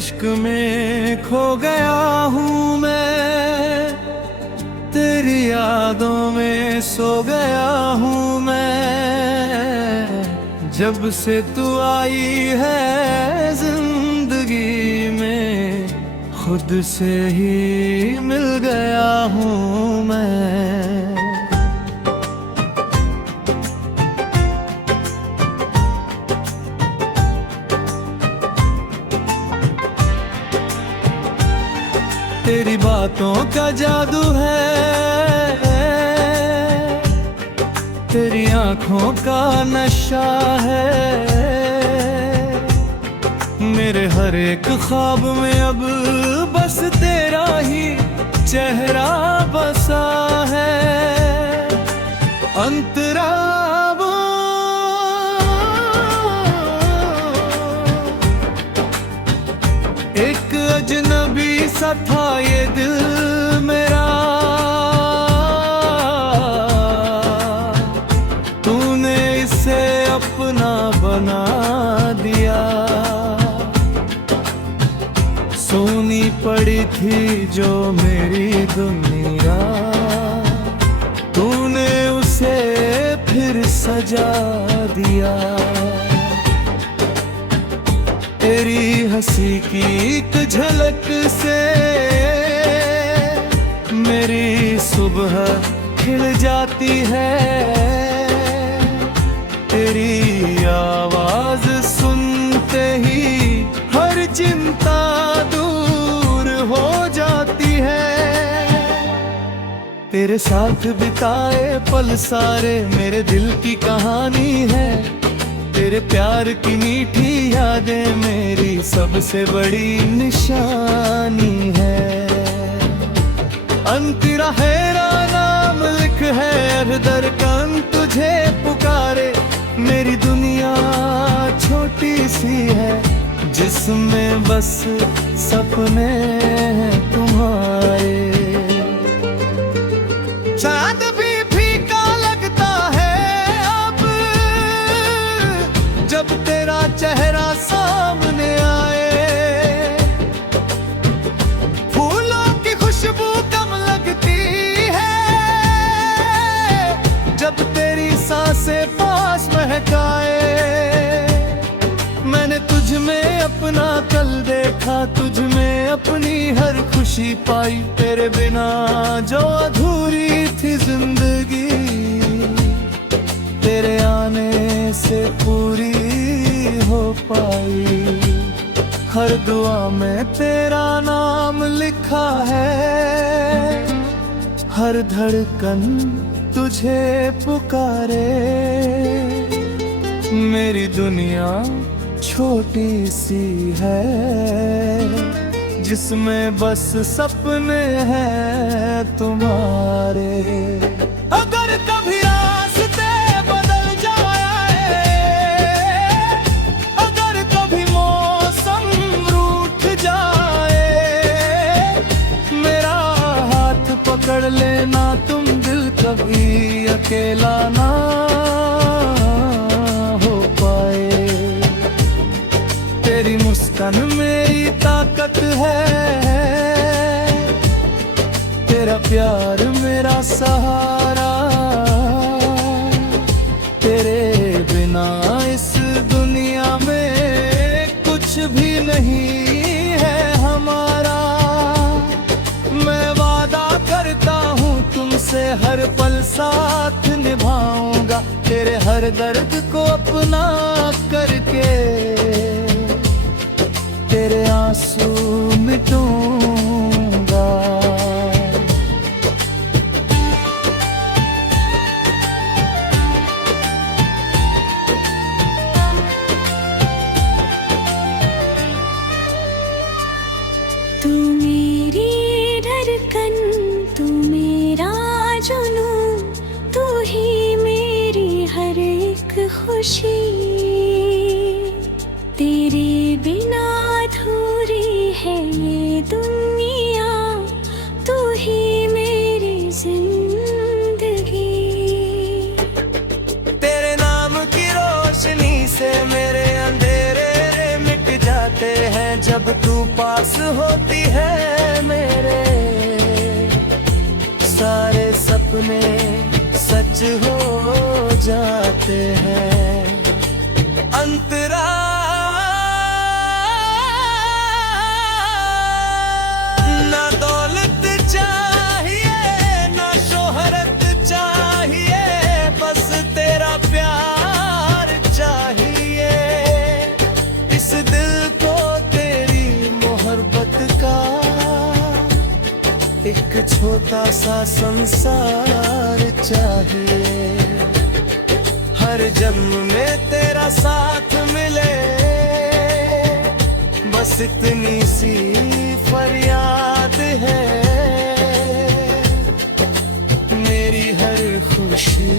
इश्क में खो गया हूँ मैं, तेरी यादों में सो गया हूँ मैं। जब से तू आई है जिंदगी में, खुद से ही मिल गया हूँ मैं। तेरी बातों का जादू है, तेरी आंखों का नशा है। मेरे हर एक ख्वाब में अब बस तेरा ही चेहरा बसा है। अंतरा एक अजनबी सा था ये दिल मेरा, तूने इसे अपना बना दिया। सोनी पड़ी थी जो मेरी दुनिया, तूने उसे फिर सजा दिया। तेरी हंसी की एक झलक से मेरी सुबह खिल जाती है। तेरी आवाज सुनते ही हर चिंता दूर हो जाती है। तेरे साथ बिताए पल सारे मेरे दिल की कहानी है। तेरे प्यार की मीठी यादें मेरी सबसे बड़ी निशानी है। अंतरा हेरा नाम लिख है, हर धड़कन तुझे पुकारे। मेरी दुनिया छोटी सी है, जिसमें बस सपने हैं तुम्हारे। चांद भी फीका लगता है अब, जब तेरा चेहरा सामने आए। फूलों की खुशबू कम लगती है, जब तेरी सांसें पास महकाए। मैंने तुझ में अपना कल देखा, तुझ में अपनी हर खुशी पाई। तेरे बिना जो अधूरी थी जिंदगी, तेरे आने से पूरी हो पाई। हर दुआ में तेरा नाम लिखा है, हर धड़कन तुझे पुकारे। मेरी दुनिया छोटी सी है, जिसमें बस सपने हैं तुम्हारे। अगर कभी रास्ते बदल जाए, अगर कभी मौसम रूठ जाए, मेरा हाथ पकड़ लेना तुम, दिल कभी अकेला ना हो पाए। तेरी मुस्कान मेरी ताकत है, तेरा प्यार मेरा सहारा। तेरे बिना इस दुनिया में कुछ भी नहीं है हमारा। मैं वादा करता हूँ तुमसे हर पल साथ निभाऊंगा, तेरे हर दर्द को अपना करके तेरे आंसू मिटूंगा। तू मेरी धड़कन, तू मेरा जुनून, तू ही मेरी हर एक खुशी। तेरे बिना अधूरी है ये दुनिया, तू ही मेरी जिंदगी। तेरे नाम की रोशनी से मेरे अंधेरे मिट जाते हैं। जब जब तू पास होती है मेरे सारे सपने सच हो जाते हैं। अंतरा ना दौलत चाहिए ना शोहरत चाहिए, बस तेरा प्यार चाहिए। इस दिल को तेरी मोहब्बत का एक छोटा सा संसार चाहिए। हर जन्म में तेरा साथ मिले, बस इतनी सी फरियाद है। मेरी हर खुशी